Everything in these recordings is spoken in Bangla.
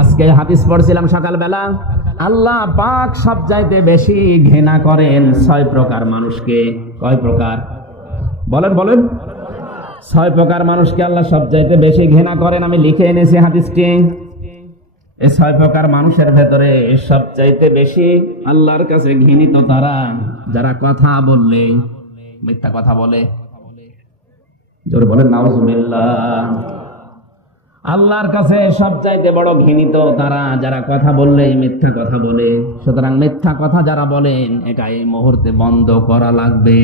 আজকে হাদিস পড়ছিলাম সকালবেলা, আল্লাহ পাক সব চাইতে বেশি ঘৃণা করেন 6 প্রকার মানুষকে। কয় প্রকার? বলেন বলেন। 6 প্রকার মানুষকে আল্লাহ সব চাইতে বেশি ঘৃণা করেন। আমি লিখে এনেছি হাদিসটি। এই 6 প্রকার মানুষের ভেতরে সব চাইতে বেশি আল্লাহর কাছে ঘৃণিত তারা, যারা কথা বললে মিথ্যা কথা বলে। জোরে বলেন নাউজুবিল্লাহ। আল্লাহর কাছে সবচাইতে বড় ঘৃণিত তারা, যারা কথা বললেই মিথ্যা কথা বলে। সুতরাং মিথ্যা কথা যারা বলেন, এটা এই মুহূর্তে বন্ধ করা লাগবে।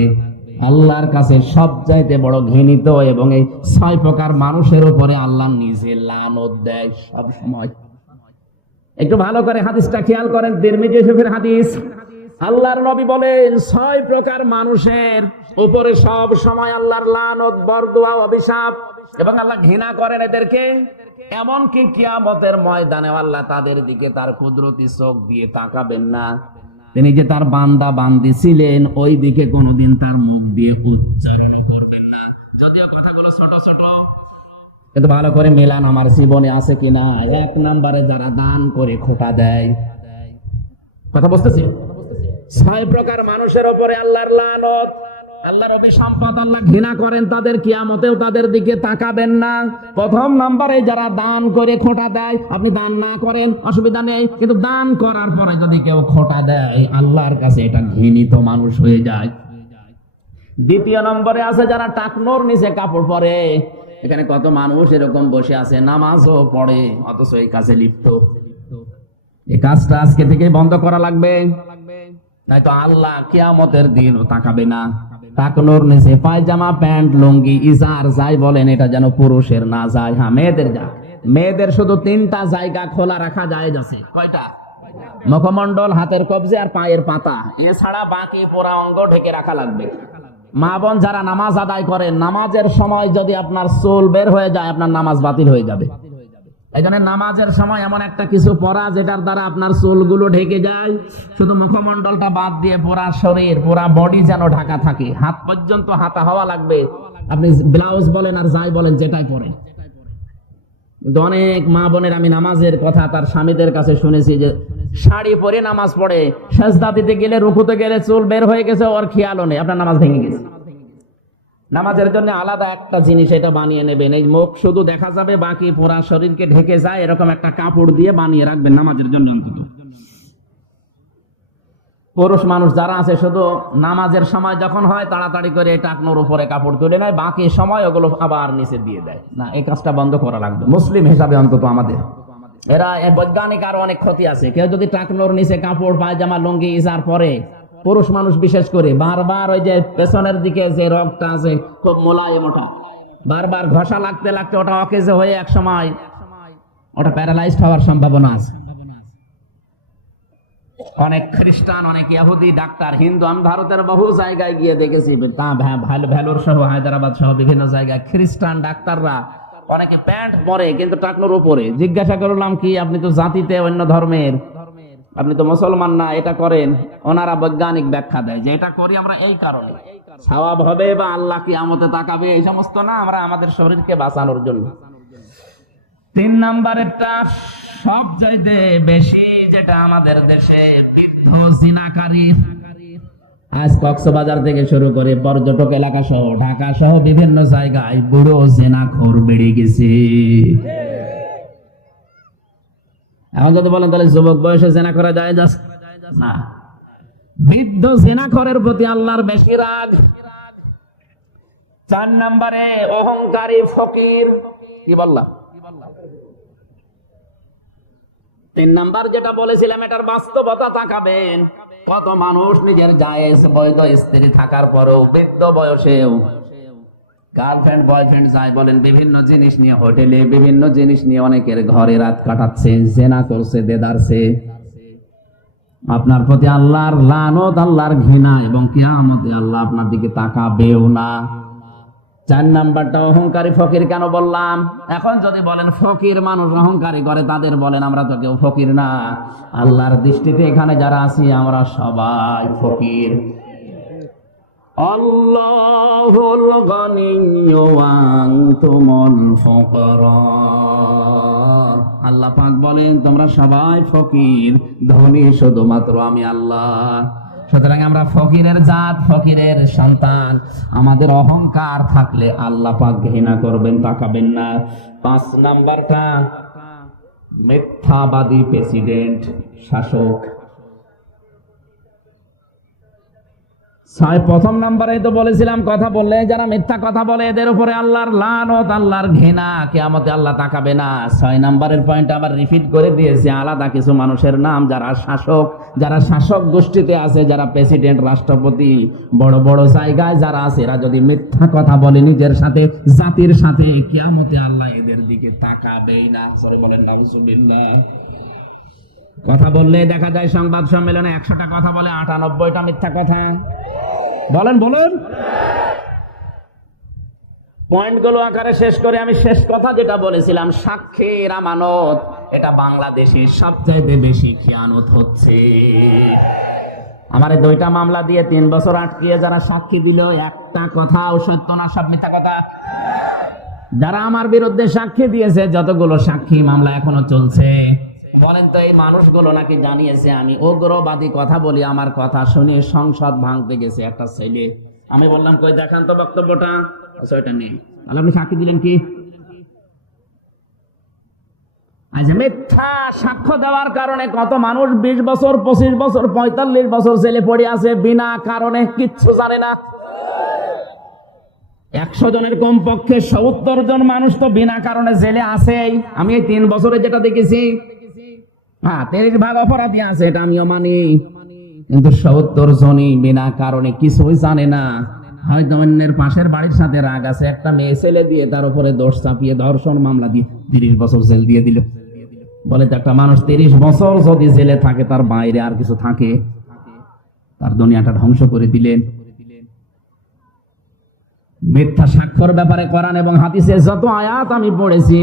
আল্লাহর কাছে সবচাইতে বড় ঘৃণিত এবং এই 6 প্রকার মানুষের উপরে আল্লাহ নিজে লানত দেয় সব সময়। একটু ভালো করে হাদিসটা খেয়াল করেন, তিরমিজি শরীফের হাদিস। আল্লাহর নবী বলেন 6 প্রকার মানুষের উপরে সব সময় আল্লাহর লানত, বরদোয়া, অভিশাপ, এবং আল্লাহ ঘৃণা করেন এদেরকে। এমনকি কিয়ামতের ময়দানে আল্লাহ তাদের দিকে তার কুদরতি চোখ দিয়ে তাকাবেন না। তিনি যে তার বান্দা বান্দি ছিলেন, ওই দিকে কোনোদিন তার মুখ দিয়ে উচ্চারণ করবেন না। যদিও কথাগুলো ছোট ছোট, কিন্তু ভালো করে মেলান আমার জীবনে আছে কিনা। 1 নম্বরে যারা দান করে খোটা দেয়। কথা বুঝতেছি? 6 প্রকার মানুষের উপরে আল্লাহর লানত, আল্লাহর অভিসম্পাদ, আল্লাহ ঘৃণা করেন তাদের, কিয়ামতেও তাদের দিকে তাকাবেন না। প্রথম নম্বরে যারা দান করে খোটা দেয়। আপনি দান না করেন অসুবিধা নেই, কিন্তু দান করার পরে যদি কেউ খোটা দেয়, আল্লাহর কাছে এটা ঘৃণিত মানুষ হয়ে যায়। দ্বিতীয় নম্বরে আছে যারা টাকনোর নিচে কাপড় পরে। এখানে কত মানুষ এরকম বসে আছে, নামাজও পড়ে অথচ এই কাজে লিপ্ত। এই কাজটা আজকে থেকে বন্ধ করা লাগবে, নয়তো আল্লাহ কিয়ামতের দিন তাকাবে না। টাকনোর নিচে পায়জামা, প্যান্ট, লুঙ্গি, ইজার যাই বলেন, এটা যেন পুরুষের না যায়। হ্যাঁ, মেয়েদের যায়। মেয়েদের শুধু 3টা জায়গা খোলা রাখা জায়েজ আছে। কয়টা? মুখমণ্ডল, হাতের কবজি আর পায়ের পাতা। এছাড়া বাকি পুরা অঙ্গ ঢেকে রাখা লাগবে। মা বোন যারা নামাজ আদায় করেন, নামাজের সময় যদি আপনার চুল বের হয়ে যায়, আপনার নামাজ বাতিল হয়ে যাবে। এই জন্য নামাজের সময় এমন একটা কিছু পরা যেটার দ্বারা আপনার চুলগুলো ঢেকে যায়। শুধু মুখমণ্ডলটা বাদ দিয়ে পুরা শরীর, পুরা বডি যেন ঢাকা থাকে। হাত পর্যন্ত হাতা হওয়া লাগবে। আপনি ব্লাউজ বলেন আর যাই বলেন, যেটাই পরে। কিন্তু অনেক মা বোনের আমি নামাজের কথা তার স্বামীদের কাছে শুনেছি যে শাড়ি পরে নামাজ পড়ে, সেজদা দিতে গেলে, রুকুতে গেলে চুল বের হয়ে গেছে, ওর খেয়ালও নেই, আপনার নামাজ ভেঙে গেছে। নামাজের জন্য আলাদা একটা জিনিস এটা বানিয়ে নেবেন। এই মুখ শুধু দেখা যাবে, বাকি পুরা শরীরকে ঢেকে যায়, এরকম একটা কাপড় দিয়ে বানিয়ে রাখবেন নামাজের জন্য অন্তত। পুরুষ মানুষ যারা আছে, শুধু নামাজের সময় যখন হয় তাড়াতাড়ি করে টাকনোর উপরে কাপড় তুলে নেয়, বাকি সময় ওগুলো আবার নিচে দিয়ে দেয়। না, এই কাজটা বন্ধ করা লাগবে মুসলিম হিসাবে অন্তত আমাদের। এরা বৈজ্ঞানিক আরো অনেক ক্ষতি আছে। কেউ যদি টাকনোর নিচে কাপড়, পায়জামা, লুঙ্গি, ইজার পরে, পুরুষ মানুষ বিশেষ করে, বারবার ওই যে পেছনের দিকে যে রগটা আছে খুব মোলায়েম, ওটা বারবার ঘষা লাগতে লাগতে ওটা অকেজে হয়ে এক সময় ওটা প্যারালাইজড হওয়ার সম্ভাবনা আছে। অনেক খ্রিস্টান, অনেক ইহুদি ডাক্তার, হিন্দু, আমি ভারতের বহু জায়গায় গিয়ে দেখেছি, ভেলোর সহ, হায়দ্রাবাদ সহ বিভিন্ন জায়গায় খ্রিস্টান ডাক্তাররা অনেকে প্যান্ট পরে কিন্তু টাকনোর উপরে। জিজ্ঞাসা করলাম, কি আপনি তো জাতিতে অন্য ধর্মের, আপনি তো মুসলমান না, এটা করেন? ওনারা বৈজ্ঞানিক ব্যাখ্যা দেয় যে এটা করি আমরা এই কারণে, সওয়াব হবে বা আল্লাহ কিয়ামতে তাকাবে, এই সমস্ত না, আমরা আমাদের শরীরকে বাঁচানোর জন্য। 3 নম্বরেরটা সবচাইতে বেশি যেটা আমাদের দেশে, বৃদ্ধ জিনাকারী। আজ কক্সবাজার থেকে শুরু করে পর্যটক এলাকা সহ, ঢাকা সহ বিভিন্ন জায়গায় বুড়ো জিনাখোর বেড়ে গেছে। এখন যদি বলেন তাহলে যুবক বয়সে জেনা করা যায় না, বৃদ্ধ জেনাখোরের প্রতি আল্লাহর বেশি রাগ। 4 নম্বরে অহংকারী ফকির। কি বললাম? 3 নাম্বার যেটা বলেছিলাম, এটার বাস্তবতা তাকাবেন। কত মানুষ নিজের জায়েজ বৈধ স্ত্রী থাকার পরেও, বৃদ্ধ বয়সেও গার্লফ্রেন্ড, বয়ফ্রেন্ড যাই বলেন, বিভিন্ন জিনিস নিয়ে হোটেলে, বিভিন্ন জিনিস নিয়ে অনেকের ঘরে রাত কাটাচ্ছে, জেনা করছে, দেদারছে। আপনার প্রতি আল্লাহর লানত, আল্লাহর ঘৃণা, এবং কিয়ামতে আল্লাহ আপনার দিকে তাকাবেও না। 4 নাম্বারটা অহংকারী ফকির। কেন বললাম? এখন যদি বলেন ফকির মানুষ অহংকারী করে, তাদের বলেন আমরা তো কেউ ফকির না। আল্লাহর দৃষ্টিতে এখানে যারা আছি আমরা সবাই ফকির। আল্লাহুল গনিয়্যু ওয়া আনতুমুল ফুকারা। আল্লাহ পাক বলেন তোমরা সবাই ফকির, ধনী শুধুমাত্র আমি আল্লাহ। সুতরাং আমরা ফকিরের জাত, ফকিরের সন্তান। আমাদের অহংকার থাকলে আল্লাহ পাক ঘৃণা করবেন, তাকাবেন না। 5 নাম্বারটা মিথ্যাবাদী প্রেসিডেন্ট, শাসক। 6 প্রথম নাম্বারে তো বলেছিলাম, কথা বললে যারা মিথ্যা কথা বলে এদের উপরে আল্লাহর লানত, আল্লাহর ঘৃণা, কিয়ামতে আল্লাহ তাকাবে না। 6 নাম্বারের পয়েন্ট আবার রিপিট করে দিয়েছে, আলাদা কিছু মানুষের নাম যারা শাসক, যারা শাসক গোষ্ঠীতে আছে, যারা প্রেসিডেন্ট, রাষ্ট্রপতি, বড় বড় জায়গায় যারা আছে, এরা যদি মিথ্যা কথা বলে নিজের সাথে, জাতির সাথে, কিয়ামতে আল্লাহ এদের দিকে তাকাবেই না। সরে বলেন নাউজুবিল্লাহ। কথা বললে দেখা যায় সংবাদ সম্মেলনে 100টা কথা বলে 98টা মিথ্যা কথা। বলেন বলুন। পয়েন্টগুলো আকারে শেষ করে আমি শেষ কথা যেটা বলেছিলাম, সাক্ষীর আমানত, এটা বাংলাদেশে সবচেয়ে বেশি খেয়ানত হচ্ছে। আমার 2টা মামলা দিয়ে 3 বছর আটকিয়ে যারা সাক্ষী দিল, একটা কথাও সত্য না, সব মিথ্যা কথা। যারা আমার বিরুদ্ধে সাক্ষী দিয়েছে, যতগুলো সাক্ষী মামলা এখনো চলছে, বলেন তো এই মানুষগুলো নাকি জানিয়েছে আমি উগ্রবাদী কথা বলি, আমার কথা শুনে সংসদ ভাঙতে গেছে একটা ছেলে। আমি বললাম কই দেখান তো বক্তব্যটা, ওইটা নেই। আপনি সাক্ষী দিলেন কি? আজ মিথ্যা সাক্ষ্য দেওয়ার কারণে কত মানুষ 20 বছর, 25 বছর, 45 বছর জেলে পড়ে আছে, বিনা কারণে, কিচ্ছু জানে না। 100 জনের কমপক্ষে 70 জন মানুষ তো বিনা কারণে জেলে আছেই। আমি এই 3 বছরে যেটা দেখেছি, হ্যাঁ 30 ভাগ অপরাধী আছে, এটা আমিও মানি, কিন্তু 70 জনই বিনা কারণে কিছুই জানে না। হয়তো অন্যের পাশের বাড়ির সাথে রাগ আছে, একটা মেয়ে ছেলে দিয়ে তার উপরে দোষ চাপিয়ে ধর্ষণ মামলা দিয়ে 30 বছর জেল দিয়ে দিল। বলে তো একটা মানুষ 30 বছর যদি জেলে থাকে, তার বাইরে আর কিছু থাকে? তার দুনিয়াটা ধ্বংস করে দিলেন। মিথ্যা সাক্ষ্যর ব্যাপারে কোরআন এবং হাদিসে যত আয়াত আমি পড়েছি,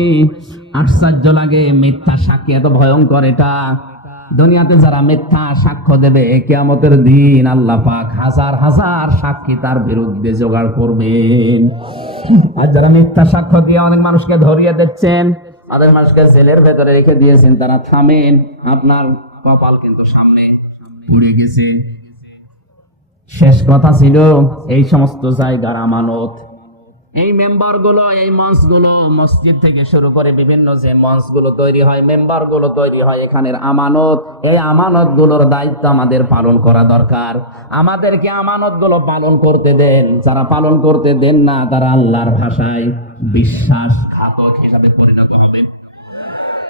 আশ্চর্য লাগে। মিথ্যা সাক্ষী এত ভয়ঙ্কর, এটা দুনিয়াতে যারা মিথ্যা সাক্ষ্য দেবে, কিয়ামতের দিন আল্লাহ পাক হাজার হাজার সাক্ষী তার বিরুদ্ধে জোগাড় করবেন। আর যারা মিথ্যা সাক্ষ্য দিয়ে অনেক মানুষকে ধরিয়ে দিচ্ছেন, অনেক মানুষকে জেলের ভেতরে রেখে দিয়েছেন, তারা থামেন, আপনার কপাল কিন্তু সামনে পড়ে গেছে। শেষ কথা ছিল এই সমস্ত জায়গার আমানত, এই মেম্বার গুলো, এই মঞ্চ গুলো, মসজিদ থেকে শুরু করে বিভিন্ন যে মঞ্চ গুলো তৈরি হয়, মেম্বার গুলো তৈরি হয়, এখানের আমানত, এই আমানত গুলোর দায়িত্ব আমাদের পালন করা দরকার। আমাদেরকে আমানত গুলো পালন করতে দেন। যারা পালন করতে দেন না, তারা আল্লাহর ভাষায় বিশ্বাসঘাতক হিসাবে পরিণত হবে।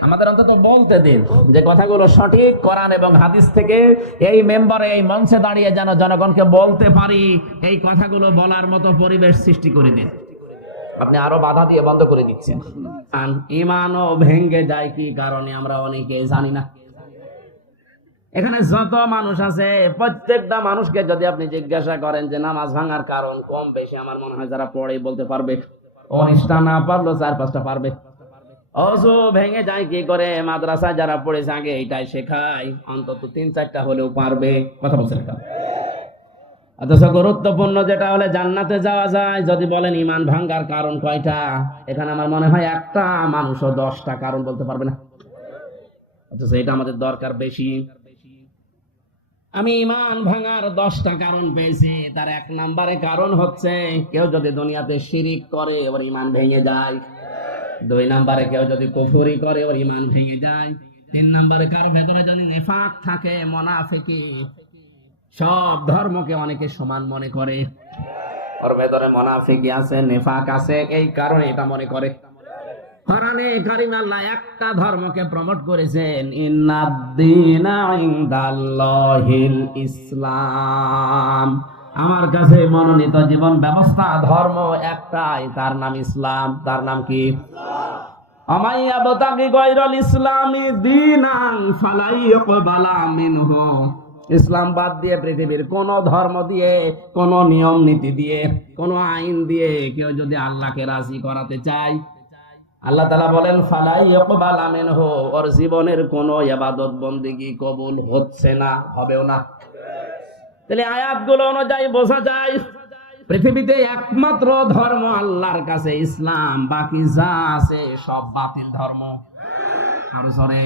আমাদের অন্তত বলতে দিন যে কথাগুলো সঠিক, কোরআন এবং হাদিস থেকে। এই মেম্বারে, এই মঞ্চে দাঁড়িয়ে যেন জনগণকে বলতে পারি, এই কথাগুলো বলার মতো পরিবেশ সৃষ্টি করে দিন। আপনি আরো বাধা দিয়ে বন্ধ করে দিচ্ছেন। ইমানও ভেঙ্গে যায় কি কারণে আমরা অনেকে জানি না। এখানে যত মানুষ আছে, প্রত্যেকটা মানুষকে যদি আপনি জিজ্ঞাসা করেন যে নামাজ ভাঙার কারণ, কম বেশি আমার মনে হয় যারা পড়ে বলতে পারবে। 19টা না পারলো 4-5টা পারবে। অজু ভেঙে যায় কি করে, মাদ্রাসায় যারা পড়েছে আগে এটাই শেখায়, অন্তত 3-4টা হলেও পারবে। কথা বলছেন? অথচ গুরুত্বপূর্ণ যেটা হলে জান্নাতে যাওয়া যায়, যদি বলেন ইমান ভাঙ্গার কারণ কয়টা, এখানে আমার মনে হয় একটা মানুষও 10টা কারণ বলতে পারবে না। অথচ এটা আমাদের দরকার বেশি। আমি ইমান ভাঙার 10টা কারণ পেয়েছি, তার 1 নম্বরে কারণ হচ্ছে কেউ যদি দুনিয়াতে শিরিক করে, ওর ইমান ভেঙে যায়। 2 নম্বরে কেউ যদি কুফরি করে, ওর ইমান ভেঙে যায়। 3 নম্বরে কার ভেতরে যদি নিফাক থাকে, মুনাফিকি, সব ধর্মকে অনেকে সমান মনে করে, ওর ভেতরে মুনাফিকি আছে, নিফাক আছে, এই কারণে এটা মনে করে। কোরআনে কারিমে আল্লাহ একটা ধর্মকে প্রমোট করেছেন, ইন্নাদ-দীনা ইনদাল্লাহিল ইসলাম। আমার কাছে মনোনীত জীবন ব্যবস্থা, ধর্ম একটাই, তার নাম ইসলাম। তার নাম কি? আমাইয়া বতাগি গায়রাল ইসলামি দীনান ফালা ইউকবালা মিনহু। ইসলাম বাদ দিয়ে পৃথিবীর কোন ধর্ম দিয়ে, কোন নিয়ম নীতি দিয়ে, কোন আইন দিয়ে কেউ যদি আল্লাহকে রাজি করাতে চায়, আল্লাহ তাআলা বলেন ফালা ইউকবালা মিনহু, ওর জীবনের কোন ইবাদত বন্দেগী কবুল হচ্ছে না, হবেও না। তাহলে আয়াতগুলো অনুযায়ী বোঝা যায় পৃথিবীতে একমাত্র ধর্ম আল্লাহর কাছে ইসলাম, বাকি যা আছে সব বাতিল ধর্ম। আরো সরে।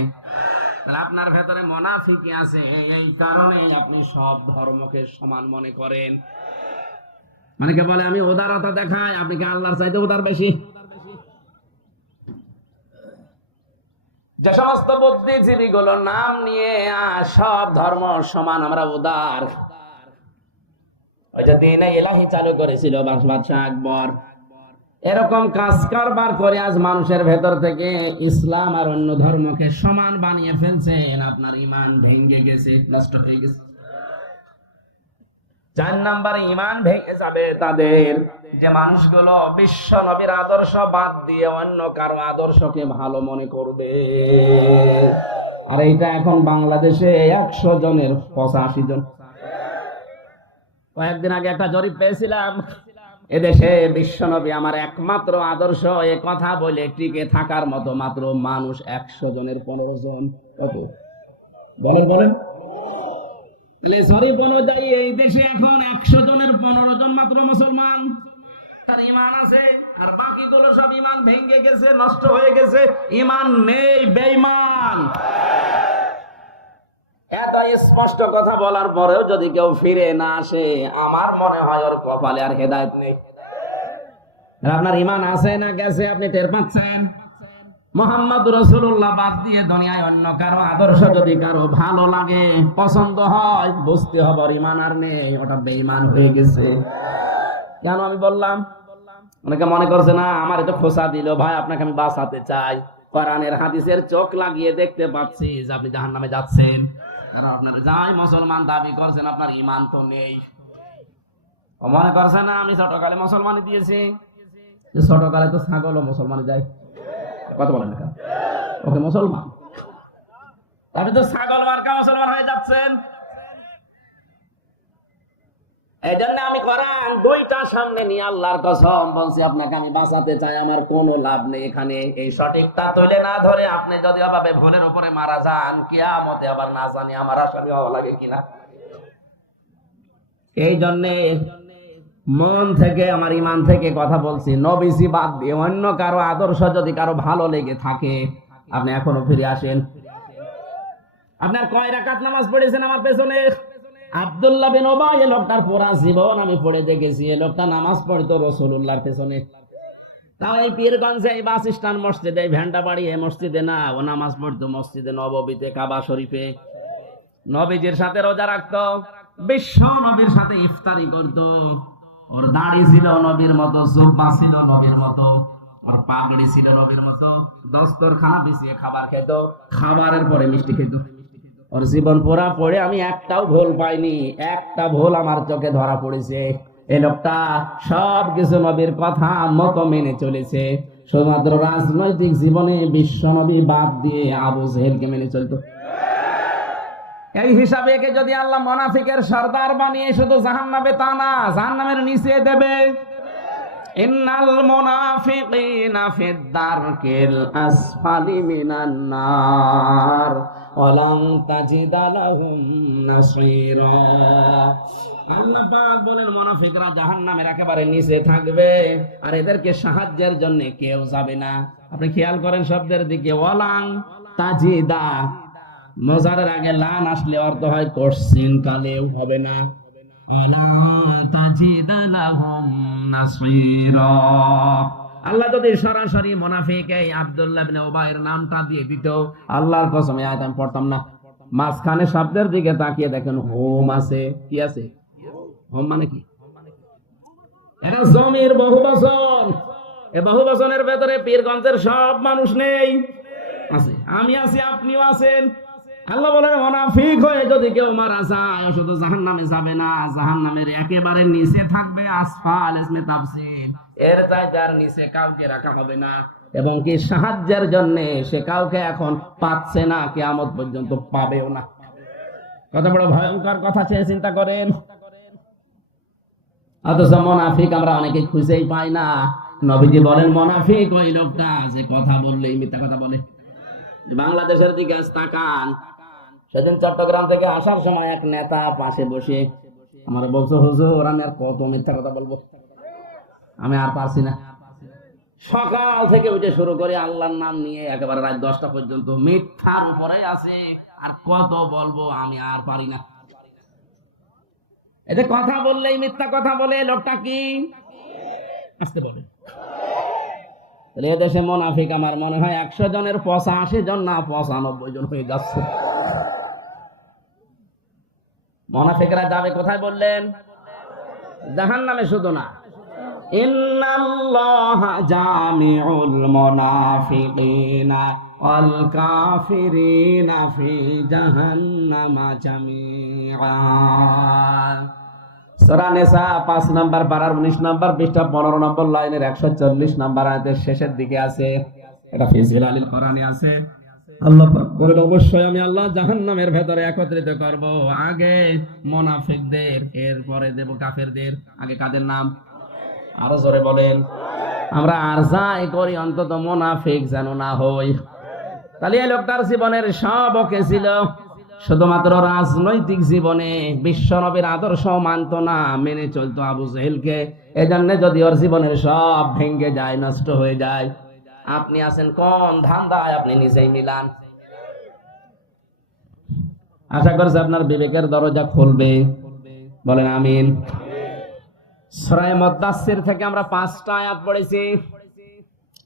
আপনার ভেতরে মুনাফিকি আছে, এই কারণে আপনি সব ধর্মকে সমান মনে করেন। অনেকে বলে আমি উদারতা দেখাই, আপনি কি আল্লাহর চাইতে উদার বেশি? যে সমস্ত বুদ্ধিজীবী গুলো নাম নিয়ে সব ধর্ম সমান, আমরা উদার, ওই যে দ্বীনে ইলাহি চালু করেছিল বাদশাহ আকবর, এরকম কাজ কারবার করে আজ মানুষের ভেতর থেকে ইসলাম আর অন্য ধর্মকে সমান বানিয়ে ফেলছেন। আপনার ঈমান ভেঙে গেছে, নষ্ট হয়ে গেছে। 4 নম্বরে ঈমান ভেঙে যাবে তাদের, যে মানুষগুলো বিশ্ব নবীর আদর্শ বাদ দিয়ে অন্য কারো আদর্শকে ভালো মনে করবে। আর এইটা এখন বাংলাদেশে 100 জনের 85 জন। কয়েকদিন আগে একটা জরিপ পেয়েছিলাম, এদেশে বিশ্বনবী আমার একমাত্র আদর্শ, এ কথা বলে টিকে থাকার মতো মাত্র মানুষ 100 জনের 15 জন। কত বলেন বলেন? তাহলে জরিপ অনুযায়ী এই দেশে এখন 100 জনের 15 জন মাত্র মুসলমান, তার ঈমান আছে, আর বাকিগুলো সব ঈমান ভেঙে গেছে, নষ্ট হয়ে গেছে, ঈমান নেই, বেঈমান। এত স্পষ্ট কথা বলার পরেও যদি কেউ ফিরে না আসে, আমার মনে হয় ওর কপালে আর হেদায়েত নেই। আপনার ঈমান আছে না গেছে আপনি টের পাচ্ছেন? মুহাম্মদ রাসূলুল্লাহ বাদ দিয়ে দুনিয়ায় অন্য কারো আদর্শ যদি কারো ভালো লাগে, পছন্দ হয়, বুঝতে হবে ওর ঈমান আর নেই, ওটা বেঈমান হয়ে গেছে। কেন আমি বললাম? অনেকে মনে করছে না আমার এটা খোঁচা দিল, ভাই আপনাকে আমি বাঁচাতে চাই, কোরআনের হাদিসের চোখ লাগিয়ে দেখতে পাচ্ছি যে আপনি জাহান্নামে যাচ্ছেন, কারণ আপনার যাই মুসলমান দাবি করছেন আপনার ঈমান তো নেই। মনে করছে না আমি ছোটকালে মুসলমানি দিয়েছি, ছোটকালে তো ছাগল মুসলমানি যায়, কথা বলেন না, ওকে মুসলমান, আপনি তো ছাগল মার্কা মুসলমান হয়ে যাচ্ছেন। এই জন্য আমি কোরআন 2টা সামনে নিয়ে আল্লাহর কসম বলছি, আপনাকে আমি বাঁচাতে চাই, আমার কোনো লাভ নেই এখানে। এই সঠিকটা তুলে না ধরে আপনি যদি অভাবে ভুলের উপরে মারা যান, কিয়ামতে আবার না জানি আমার আসামি হওয়া লাগে কিনা। এই জন্যে মন থেকে, আমার ঈমান থেকে কথা বলছি, নবীজি বাদ দিয়ে অন্য কারো আদর্শ যদি কারো ভালো লেগে থাকে, আপনি এখনো ফিরে আসেন। আপনার কয় রাকাত নামাজ পড়েছেন আমার পেছনে? আব্দুল্লাহ বিন উবাই, এই লোকটার পুরা জীবন আমি পড়ে দেখেছি, এই লোকটা নামাজ পড়তো রাসূলুল্লাহর পেছনে। তাও এই পীরগঞ্জে এই বাস স্ট্যান্ড মসজিদে, এই ভ্যানটা বাড়ি এই মসজিদে না, ও নামাজ পড়তো মসজিদে নববীতে, কাবা শরীফে, নবীজির সাথে রোজা রাখতো, বিশ্ব নবীর সাথে ইফতারি করতো, ওর দাড়ি ছিল নবীর মতো, জুব্বা ছিল নবীর মতো, ওর পাগড়ি ছিল নবীর মতো, দস্তরখানা বিছিয়ে খাবার খেত, খাবারের পরে মিষ্টি খেত। ওর জীবন পুরা পড়ে আমি একটাও ভুল পাইনি, একটা ভুল আমার চোখে ধরা পড়েছে। এই লোকটা সব কিছু নবীর কথা মতো মেনে চলেছে, শুধুমাত্র রাজনৈতিক জীবনে বিশ্ব নবী বাদ দিয়ে আবু জেহেলকে মেনে চলতো। এই হিসাবে একে যদি আল্লাহ মুনাফিকের সর্দার বানিয়ে শুধু জাহান্নামে তা না, জাহান্নামের নিচে দেবে। ইন্নাল মুনাফিকিনা ফিদ দারকিল আসফালি মিনান নার ওয়ালান তাজিদা লাহুম নাসীরা। আল্লাহ পাক বলেন মুনাফিকরা জাহান্নামের একেবারে নিচে থাকবে, আর এদেরকে সাহায্যের জন্য কেউ যাবে না। আপনি খেয়াল করেন শব্দের দিকে, ওয়ালান তাজিদা, মজারের আগে লান আসলে অর্থ হয় কোশ্চিন কালেও হবে না, আল্লাহ যদি সরাসরি মুনাফিক এই আব্দুল্লাহ ইবনে উবাইয়ের নামটা দিয়ে দিত, আল্লাহর কসম এই আয়াত আমি পড়তাম না। মাঝখানে শব্দের দিকে তাকিয়ে দেখেন হোম আছে, কি আছে? হোম মানে কি? এটা জমির বহুবচন। এই বহুবচনের ভেতরে পীরগঞ্জের সব মানুষ নেই, আছে, আমি আছি, আপনিও আছেন। আল্লাহ বলেন মুনাফিক হয়ে যদি কেউ মারা যায়, শুধু জাহান্নামে যাবে না, জাহান্নামের একেবারে নিচে থাকবে, আসফাল ইসমে তাফসীর, এর চাইতে আর নিচে কাউকে রাখা হবে না, এবং কি সাহায্যের জন্য সে কাউকে এখন পাচ্ছে না, কিয়ামত পর্যন্ত পাবেও না। কত বড় ভয়ঙ্কর কথা, সে চিন্তা করেন। অথচ মুনাফিক আমরা অনেকে খুঁজেই পাই না। নবীজি বলেন মুনাফিক ওই লোকটা যে কথা বললেই মিথ্যা কথা বলে। বাংলাদেশের দিকে তাকান, সেদিন চট্টগ্রাম থেকে আসার সময় এক নেতা পাশে বসে আমার বলছে, হুজুর আমি আর কত মিথ্যা কথা বলবো, আমি আর পারছি না। সকাল থেকে উঠে শুরু করে আল্লাহর নাম নিয়ে একেবারে রাত 10টা পর্যন্ত মিথ্যার উপরে আছে। আর কত বলবো, আমি আর পারি না। এতে কথা বললেই মিথ্যা কথা বলে। লোকটা কি আসতে বলে। তাহলে এদেশে মুনাফিক আমার মনে হয় 100 জনের 85 জন না 95 জন হয়ে যাচ্ছে। মুনাফিকরা যাবে কোথায় বললেন? জাহান্নামে। শুধু না, ইন্নাল্লাহা জামিউল মুনাফিকিনা ওয়াল কাফিরিনা ফি জাহান্নামা জামিআ। সূরা নিসা 5 নম্বর পারার 19 নম্বর পৃষ্ঠা 15 নম্বর লাইনের 140 নম্বর আয়াতের শেষের দিকে আছে। এটা ফি জিলালিল কোরআনে আছে। আল্লাহ পাক বলেন, অবশ্যই আমি আল্লাহ জাহান্নামের ভেতরে একত্রিত করব আগে মুনাফিকদের, এরপরে দেব কাফেরদের। আগে কাদের নাম? আরো জোরে বলেন। আমরা আর যাই করি অন্তত মুনাফিক যেন না হই। তাহলে এই লোকটার জীবনের সব ওকে ছিল, শুধুমাত্র রাজনৈতিক জীবনে বিশ্ব নবীর আদর্শ মানত না, মেনে চলতো আবু জেহেলকে। এজন্য যদি ওর জীবনের সব ভেঙে যায়, নষ্ট হয়ে যায়। আপনি আছেন কোন ধান্দায়, আপনি নিজেই মিলান। আশা করছি আপনার বিবেকের দরজা খুলবে। বলেন আমিন। সূরা মুদাসসির থেকে আমরা 5টা আয়াত পড়েছি।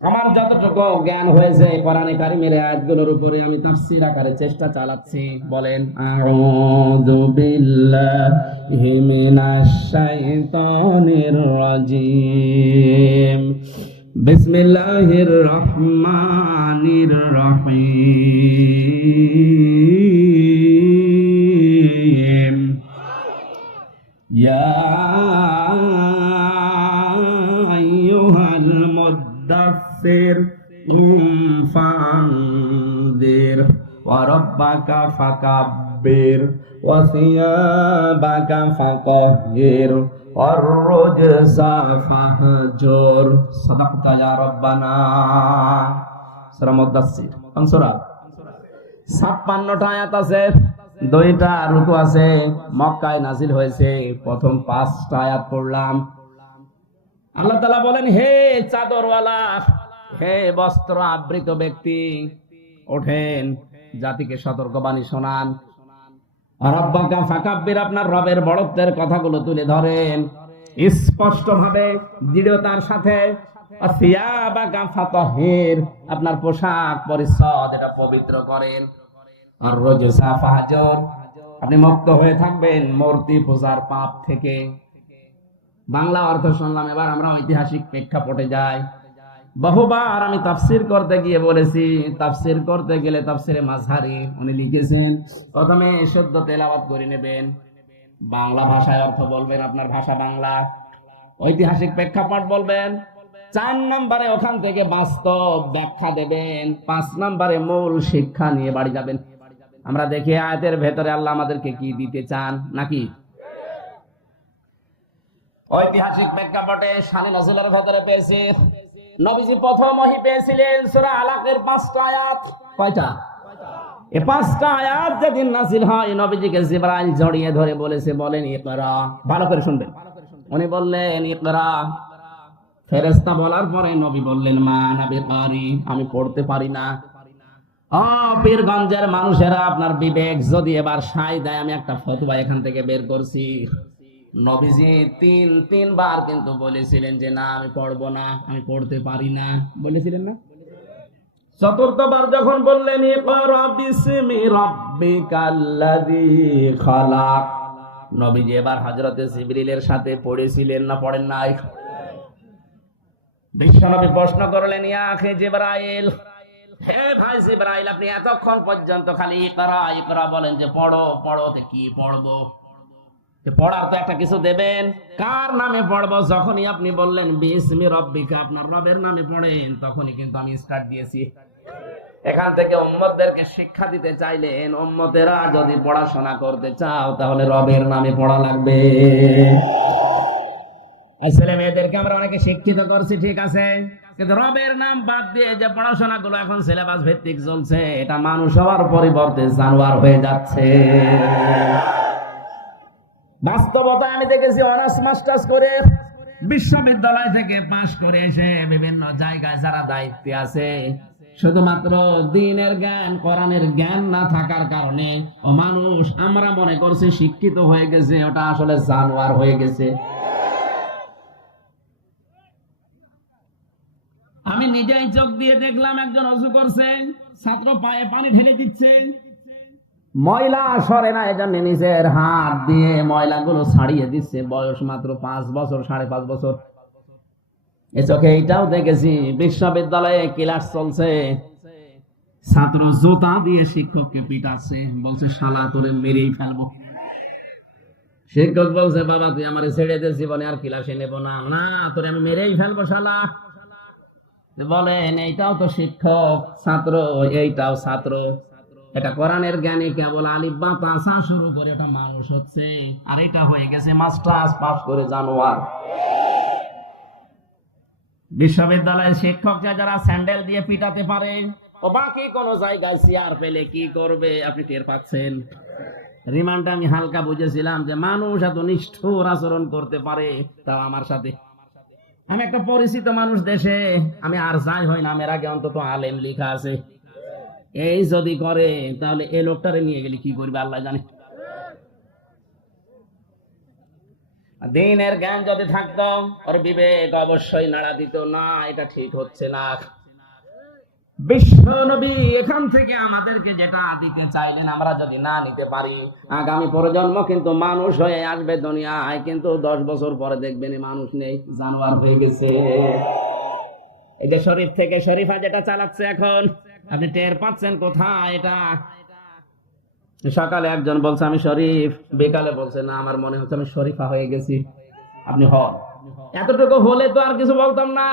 আমার যতটুকু জ্ঞান হয়েছে কোরআনে কারিমের আয়াতগুলোর উপরে আমি তাফসীর আকারে চেষ্টা চালাচ্ছি। বলেন আউযু বিল্লাহি মিনাশ শাইতানির রাজীম। বিসমিল্লাহির রহমানির রহিম। ইয়া আইয়ুহাল মুদাসসির ফানযির ওয়া রাব্বাকা ফাকাব্বির ওয়া সিয়াবাকা ফাতাহহির ওয়ার রুজসা ফাহজুর। সাদাকতা ইয়া রাব্বানা। সূরা মুদাসসির কোন সূরা? 56টা আয়াত আছে, 2টা রুকু আছে। মক্কায় নাজিল হয়েছে। প্রথম 5টা আয়াত পড়লাম। আল্লাহ তাআলা বলেন, হে চাদরওয়ালা, হে বস্ত্র আবৃত ব্যক্তি, ওঠেন, জাতিকে সতর্কবাণী শোনান। রাব্বাকা ফাকাব্বির, আপনার রবের বড়ত্বের কথাগুলো তুলে ধরেন স্পষ্ট ভাবে, দৃঢ়তার সাথে। সিয়াবাকা ফাতাহহির, আপনার পোশাক পরিচ্ছদ এটা পবিত্র করেন। আর রুজসা ফাহজুর, আপনি মুক্ত হয়ে থাকবেন মূর্তি পূজার পাপ থেকে। বাংলা অর্থ শুনলাম, এবার আমরা ঐতিহাসিক প্রেক্ষাপটে যাই। বহুবার আমি তাফসীর করতে গিয়ে বলেছি, তাফসীর করতে গেলে তাফসীরে মাযহারি উনি লিখেছেন, প্রথমে শুদ্ধ তেলাওয়াত করে নেবেন, বাংলা ভাষায় অর্থ বলবেন, আপনার ভাষা বাংলা, ঐতিহাসিক প্রেক্ষাপট বলবেন। 4 নম্বরে ওখান থেকে বাস্তব ব্যাখ্যা দেবেন। 5 নম্বরে মূল শিক্ষা নিয়ে বাড়ি যাবেন। আমরা দেখি আয়াতের ভেতরে আল্লাহ আমাদেরকে কি দিতে চান নাকি। ঐতিহাসিক প্রেক্ষাপটে শানে নজরুলের ভেতরে পেয়েছি, নবীজি প্রথম ওহী পেয়েছিলেন সূরা আলাকের 5টা আয়াত। কয়টা? এই 5টা আয়াত যেদিন নাযিল হয়, নবীজিকে জিবরাইল জড়িয়ে ধরে বলেছে, বলেন ইকরা। ভালো করে শুনবেন। উনি বললেন ইকরা। ফেরেশতা বলার পরে নবী বললেন, মা আনা বিকারি, আমি পড়তে পারি না। পীরগঞ্জের মানুষেরা, আপনার বিবেক যদি এবার সাই দেয়, আমি একটা ফতোয়া এখান থেকে বের করছি। নবীজি 3বার কিন্তু বলেছিলেন যে না, আমি পড়বো না, আমি পড়তে পারি না, বলেছিলেন না? 4বার যখন বললেন ইকরা বিসমি রাব্বিকাল্লাযী খালাক, নবীজি এবার হযরতে জিবরিলের সাথে পড়েছিলেন না পড়েন নাই? বিশ্বনবী প্রশ্ন করলেন, ইয়া আখি জিবরাইল, হে ভাই জিবরাইল, আপনি এতক্ষণ পর্যন্ত খালি ইকরা ইকরা বলেন যে পড়ো পড়ো, তে কি পড়বো? পড়ার তো একটা কিছু দেবেন, কার নামে পড়বো? যখনই আপনি বললেন বিসমি রাব্বিকা, আপনার রবের নামে পড়েন, তখনই কিন্তু আমি স্টার্ট দিয়েছি। এখান থেকে উম্মতদেরকে শিক্ষা দিতে চাইলেন, উম্মতেরা যদি পড়াশোনা করতে চাও তাহলে রবের নামে পড়া লাগবে। ছেলে মেয়েদেরকে আমরা অনেকে শিক্ষিত করছি, ঠিক আছে, কিন্তু রবের নাম বাদ দিয়ে যে পড়াশোনা গুলো এখন সিলেবাস ভিত্তিক চলছে, এটা মানুষ হওয়ার পরিবর্তে জানোয়ার হয়ে যাচ্ছে। বাস্তবতা আমি দেখেছি, অনার্স মাস্টার্স করে বিশ্ববিদ্যালয় থেকে পাশ করে এসে বিভিন্ন জায়গায় যারা দায়িত্বে আছে, শুধুমাত্র দ্বীনের জ্ঞান, কোরআনের জ্ঞান না থাকার কারণে ও মানুষ আমরা মনে করছি শিক্ষিত হয়ে গেছে, ওটা আসলে জানোয়ার হয়ে গেছে। আমি নিজেই চোখ দিয়ে দেখলাম, একজন অজু করছে, ছাত্র পায়ে পানি ঢেলে দিচ্ছে, ময়লা সরে না, এজন্য নিজের হাত দিয়ে ময়লাগুলো ছাড়িয়ে দিচ্ছে। বয়স মাত্র 5 বছর, 5.5 বছর। এ চোখে এইটাও দেখেছি, বিশ্ববিদ্যালয়ে ক্লাস চলছে, ছাত্র জুতা দিয়ে শিক্ষককে পিটাচ্ছে, বলছে শালা তোরে মেরেই ফেলবো। শিক্ষক বলছে বাবা তুই আমার ছেড়ে দে, জীবনে আর ক্লাসে নেব না। না, তোরে আমি মেরেই ফেলবো শালা। বলেন এইটাও তো শিক্ষক, ছাত্র এইটাও ছাত্র। এটা কোরআনের জ্ঞানে কেবল আলিফ বা তা সা শুরু করে ওটা মানুষ হচ্ছে, আর এটা হয়ে গেছে মাস্টার্স পাস করে জানোয়ার। বিশ্ববিদ্যালয়ের শিক্ষকরা যারা স্যান্ডেল দিয়ে পিটাতে পারে, ও বাকি কোন জায়গায় চেয়ার পেলে কি করবে আপনি টের পাচ্ছেন। রিমান্ডে আমি হালকা বুঝেছিলাম যে মানুষ এত নিষ্ঠুর আচরণ করতে পারে, তাও আমার সাথে। আমি একটা পরিচিত মানুষ দেশে, আমি আর যাই হই না, আমার আগে অন্তত আলেম লেখা আছে। এই যদি করে তাহলে এই লোকটারে নিয়ে গেলে কি করবে আল্লাহ জানে। দ্বীনের জ্ঞান যদি থাকতো, ওর বিবেক অবশ্যই নাড়া দিত, না এটা ঠিক হচ্ছে না। বিশ্ব নবী এখান থেকে আমাদেরকে যেটা দিতে চাইলেন আমরা যদি না নিতে পারি, আগামী প্রজন্ম কিন্তু মানুষ হয়ে আসবে দুনিয়ায়, কিন্তু 10 বছর পরে দেখবেন মানুষ নেই, জানোয়ার হয়ে গেছে। এই যে শরীফ থেকে শরীফা যেটা চালাচ্ছে এখন, আপনি টের পাচ্ছেন কোথায়? এটা সকালে একজন বলছে আমি শরীফ, বিকালে বলছে না আমার মনে হচ্ছে আমি শরীফা হয়ে গেছি। আপনি হন, এতটুকু হলে তো আর কিছু বলতাম না।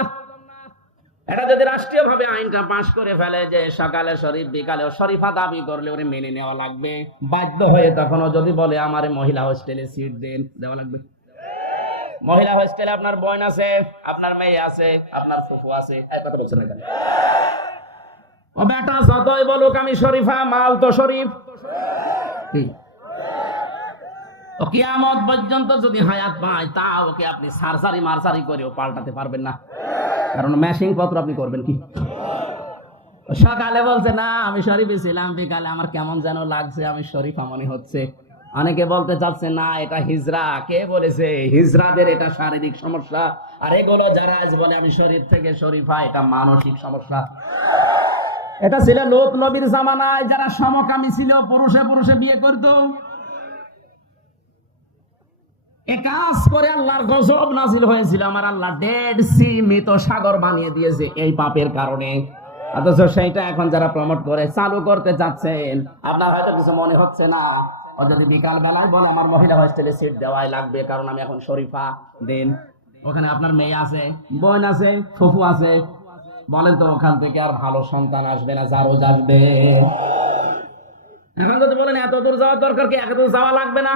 এটা যদি রাষ্ট্রীয় ভাবে আইনটা পাশ করে ফেলে যে সকালে শরীফ বিকালেও শরীফা দাবি করলে ওরে মেনে নেওয়া লাগবে বাধ্য হয়ে, তখনও যদি বলে আমার মহিলা হোস্টেলে সিট দেন, দেওয়া লাগবে। মহিলা হোস্টেলে আপনার বোন আছে, আপনার মেয়ে আছে, আপনার ফুফু আছে, এক কথা বলছেন না কেন? ও বেটা যতই বলুক আমি শরীফা, মাল তো শরীফ। ও কিয়ামত পর্যন্ত যদি হায়াত পায়, তা ওকে আপনি সার্জারি মার্জারি করেও পাল্টাতে পারবেন না, কারণ ম্যাশিং পত্র আপনি করবেন কি? সকালে বলছে না আমি শরীফই ছিলাম, বিকালে আমার কেমন যেন লাগছে, আমি শরীফা মনে হচ্ছে। অনেকে বলতে চাচ্ছে না এটা হিজরা। কে বলেছে? হিজরাদের এটা শারীরিক সমস্যা, আর এগুলো যারা আজ বলে আমি শরীফ থেকে শরীফা, এটা মানসিক সমস্যা। এটা ছিল লোত নবীর জামানায়, যারা সমকামী ছিল, পুরুষে পুরুষে বিয়ে করতো। এ কাজ করে আল্লাহর গজব নাজিল হয়েছিল। আমার আল্লাহ ডেড সি, মৃত সাগর বানিয়ে দিয়েছে এই পাপের কারণে। অথচ সেইটা এখন যারা প্রমোট করে চালু করতে চাচ্ছেন, আপনার হয়তো কিছু মনে হচ্ছে না। ও যদি বিকাল বেলায় বলে আমার মহিলা হোস্টেলে সিট দেওয়াই লাগবে কারণ আমি এখন শরীফা, দেন ওখানে আপনার মেয়ে আছে, বোন আছে, ফুফু আছে, বলেন তো ওখান থেকে আর ভালো সন্তান আসবে না, জারজ আসবে? এখন যদি বলেন এত দূর যাওয়ার দরকার কি, এত দূর যাওয়া লাগবে না।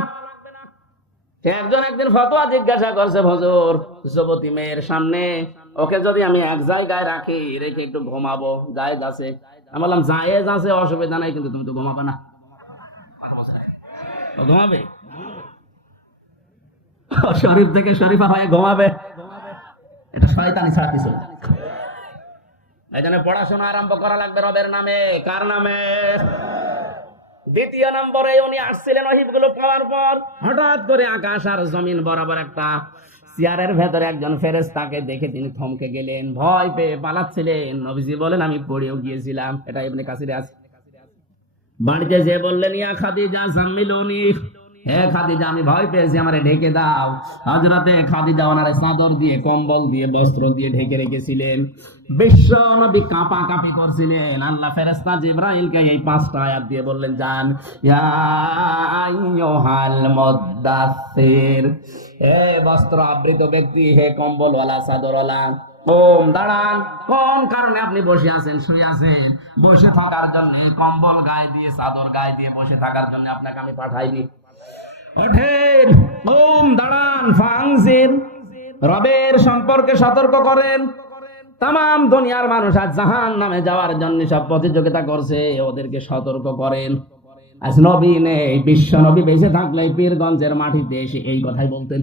একজন একদিন ফতোয়া জিজ্ঞাসা করছে, হুজুর যুবতী মেয়ের সামনে ওকে যদি আমি এক জায়গায় রাখি, রেখে একটু ঘুমাবো, জায়েজ আছে? আমি বললাম জায়েজ আছে, অসুবিধা নাই, কিন্তু তুমি তো ঘুমাবে না। ঘুমাবে শরীফ থেকে শরীফা হয়ে ঘুমাবে, এটা শয়তানি ছাড়া কিছু না। এই জন্য পড়াশোনা আরম্ভ করা লাগবে রবের নামে। কার নামে? দ্বিতীয় নম্বরে উনি আসছিলেন ওহীগুলো পাওয়ার পর, হঠাৎ করে আকাশ আর জমিন বরাবর একটা চেয়ারের ভেতরে একজন ফেরেশতাকে দেখে তিনি থমকে গেলেন, ভয় পেয়ে পালাচ্ছিলেন। নবীজি বলেন আমি পড়েও গিয়েছিলাম, এটা ইবনে কাসিরে আছে। বাড়িতে যে বললেন ইয়া খাদিজা জাম্মিলুনি, হে খাদিজা আমি ভয় পেয়েছি, আমারে ঢেকে দাও। হযরতে খাদিজা ওনারে চাদর দিয়ে, কম্বল দিয়ে, বস্ত্র দিয়ে ঢেকে রেখেছিলেন। বিশ্ব নবী কাঁপাকাঁপি করছিলেন। আল্লাহ ফেরেশতা জিবরাইলকে এই 5টা আয়াত দিয়ে বললেন যান, ইয়া আইয়ুহাল মুদ্দাসসির, হে বস্ত্র আবৃত ব্যক্তি, হে কম্বলওয়ালা, চাদরওয়ালা, দাঁড়ান। কোন কারণে আপনি বসে আছেন, শুয়ে আছেন? বসে থাকার জন্য, কম্বল গায়ে দিয়ে, চাদর গায়ে দিয়ে বসে থাকার জন্য আপনাকে আমি পাঠাইনি। ওঠেন, দাঁড়ান, ফাংজির, রবের সম্পর্কে সতর্ক করেন। তাম দুনিয়ার মানুষ আজ জাহান্নামে যাওয়ার জন্য সব প্রতিযোগিতা করছে, ওদেরকে সতর্ক করেন। আজ নবী নেই, বিশ্ব নবী বেঁচে থাকলে পীরগঞ্জের মাটিতে এসে এই কথাই বলতেন।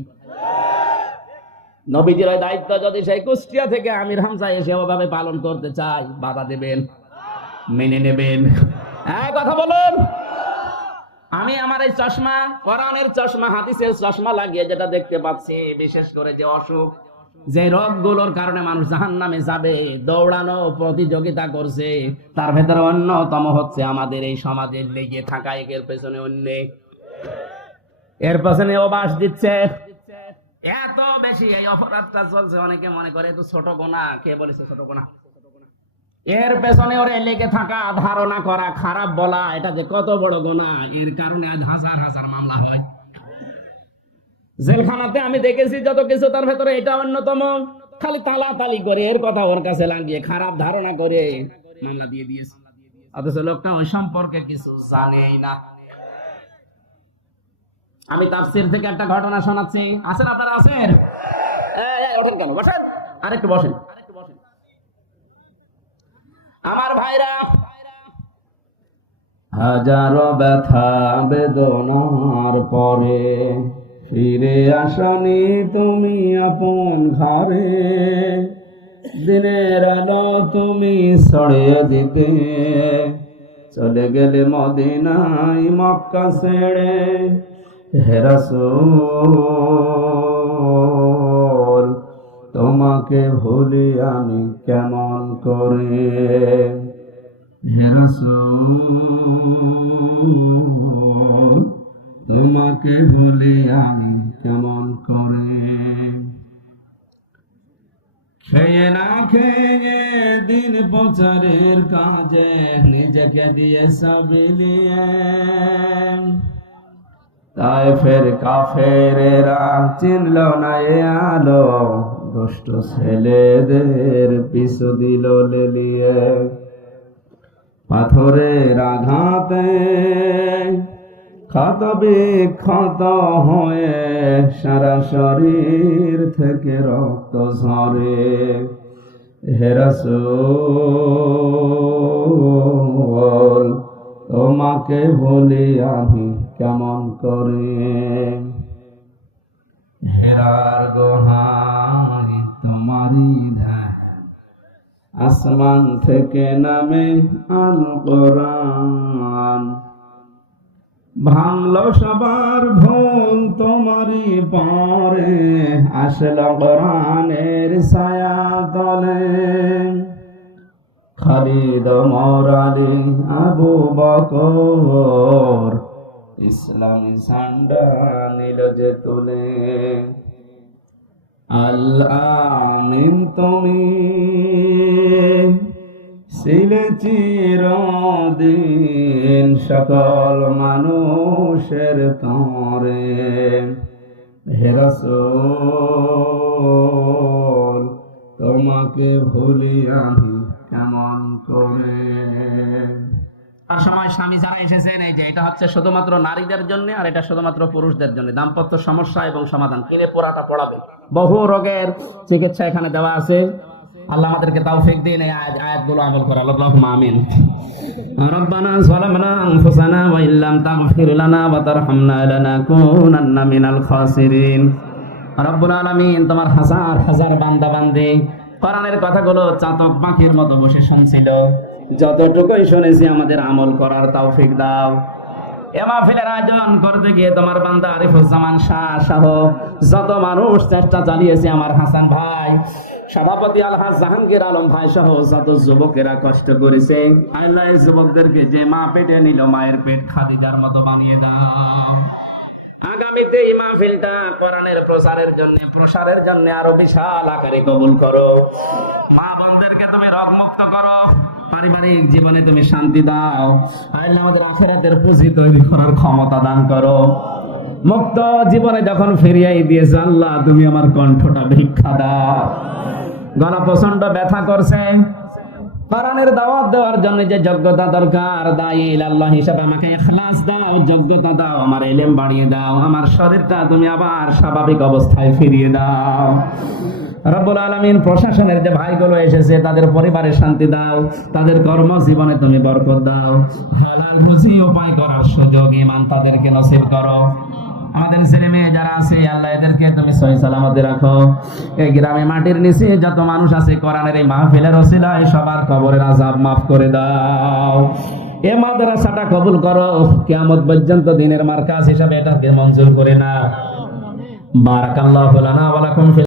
নবীজির ওই দায়িত্ব যদি সেই কুষ্টিয়া থেকে আমির হামজা এসে ওভাবে পালন করতে চাই, বাধা দেবেন, মেনে নেবেন? হ্যাঁ, কথা বলুন। আমি আমার এই চশমা, কোরআনের চশমা, হাদিসের চশমা লাগিয়ে যেটা দেখতে পাচ্ছি, বিশেষ করে যে অসুখ, যে রোগগুলোর কারণে মানুষ জাহান্নামে যাবে, দৌড়ানো প্রতিযোগিতা করছে, তার ভেতরে অন্যতম হচ্ছে আমাদের এই সমাজে লেগে থাকা একের পেছনে অন্য, এর পেছনে অবাস দিচ্ছে। এত বেশি এই অপরাধটা চলছে, অনেকে মনে করে তো ছোট গোনা। কে বলেছে ছোট গোনা? এর পেছনে ওরে লেগে থাকা, ধারণা করা, খারাপ বলা, এটা যে কত বড় গোনা, এর কারণে আজ হাজার হাজার মামলা হয়। জেলখানাতে আমি দেখেছি যত কিছু, তার ভেতরে এটা অন্যতম। খালি তালাতালি করে এর কথা ওর কাছে লাগিয়ে খারাপ ধারণা করে মামলা দিয়ে দিয়েছে, অথচ লোকটা ওই সম্পর্কে কিছু জানেই না। আমি তাফসীর থেকে একটা ঘটনা শোনাচ্ছি। আছেন আপনারা? আছেন? ওঠেন কেন? বসেন, আরেকটু বসেন। আমার ভাইরা, হাজারো ব্যথা বেদনার পরে ফিরে আসনি তুমি আপন ঘরে, দিনের আলো তুমি ছড়িয়ে দিতে চলে গেলে মদিনায় মক্কা ছেড়ে। হে রাসূল, তোমাকে ভুলি আমি কেমন করে? হে রাসূল, তোমাকে ভুলি আমি কেমন করে? খেয়ে না খেয়ে দিন প্রচারের কাজে নিজেকে দিয়ে সাবিলিয়ে, তায়েফের কাফেরেরা চিনল না এ আলো, দুষ্ট ছেলেদের পিছু দিল লেলিয়ে। পাথরের আঘাতে ক্ষত বিক্ষত হয়ে সারা শরীর থেকে রক্ত ঝরে। হে রাসূল, তোমাকে বলি আমি কেমন করে? হেরার গোহাই তোমারই ধায়, আসমান থেকে নামে আল কোরআন, ভাঙলো সবার ভুল তোমারই পরে, আসলো কোরআনের ছায়া তলে। খালিদ, ওমর, আলী, আবু বকর ইসলামী ঝান্ডা নিল যে তুলে। আল আমিন তুমি ছিলে চিরদিন সকল মানুষের তরে। হে রাসূল, তোমাকে ভুলি আমি কেমন করে? আর সময় স্বামী যারা এসেছেন, এই যে এটা হচ্ছে শুধুমাত্র নারীদের জন্য, আর এটা শুধুমাত্র পুরুষদের জন্য। দাম্পত্য সমস্যা এবং সমাধান, কিনে পড়াটা পড়াবে। বহু রোগের চিকিৎসা এখানে দেওয়া আছে। আল্লাহ আমাদেরকে তৌফিক দিন এই আয়াতগুলো আমল করার। আল্লাহুম্মা আমিন। রব্বানা যালামনা আনফুসানা ওয়া ইল্লাম তাগফির লানা ওয়া তারহামনা লানাকুনান্না মিনাল খাসিরিন। রব্বুল আলামিন, তোমার হাজার হাজার বান্দা বান্দী কোরআনের কথাগুলো চাতক পাখির মতো বসে শুনছিল। যতটুকুই শুনেছি আমাদের আমল করার তৌফিক দাও। এ মাহফিলের আয়োজন করতে গিয়ে তোমার বান্দা আরিফুজ্জামান শাহ সহ যত মানুষ চেষ্টা চালিয়েছে, আমার হাসান ভাই, সভাপতি আলহাজ জাহাঙ্গীর আলম ভাই সহ যত যুবকেরা কষ্ট করেছে, আল্লাহ এই যুবকদেরকে যে মা পেটে নিল, মায়ের পেট খাদিজার মতো বানিয়ে দাও। আগামীতে এই মাহফিলটা কোরআনের প্রচারের জন্য, প্রসারের জন্য আরো বিশাল আকারে কবুল করো। মা বোনদেরকে তুমি রোগমুক্ত করো, পারিবারিক জীবনে তুমি শান্তি দাও। আল্লাহ আমাদের আখিরাতের পুঁজি তৈরি করার ক্ষমতা দান করো। মুক্ত জীবনে যখন ফিরিয়ে দিয়েছে, আল্লাহ তুমি আমার কণ্ঠটা ভিক্ষা দাও। গলা প্রচন্ড ব্যথা করছে, কোরআনের দাওয়াত দেওয়ার জন্য যে যোগ্যতা দরকার, দায়ী আল্লাহ হিসাবে আমাকে ইখলাস দাও, যোগ্যতা দাও, আমার ইলম বাড়িয়ে দাও, আমার শরীরটা তুমি আবার স্বাভাবিক অবস্থায় ফিরিয়ে দাও। রব্বুল আলামিন, প্রশাসনের যে ভাইগুলো এসেছে তাদের পরিবারে শান্তি দাও, তাদের কর্মজীবনে তুমি বরকত দাও, হালাল রুজি উপায় করার সুযোগ ঈমান তাদেরকে নসিব করো। আমাদের ছেলে মেয়ে যারা আছে আল্লাহ এদেরকে তুমি সহি সালামতে রাখো। এই গ্রামে মাটির নিচে যত মানুষ আছে কোরআনের এই মাহফিলের ওসিলায় সবার কবরের আযাব মাফ করে দাও। এ মাদ্রাসাটা কবুল করো, কিয়ামত পর্যন্ত দিনের মার্কাজ হিসাবে এটাকে মঞ্জুর করে না। বারাকাল্লাহু লানা ওয়া লাকুম।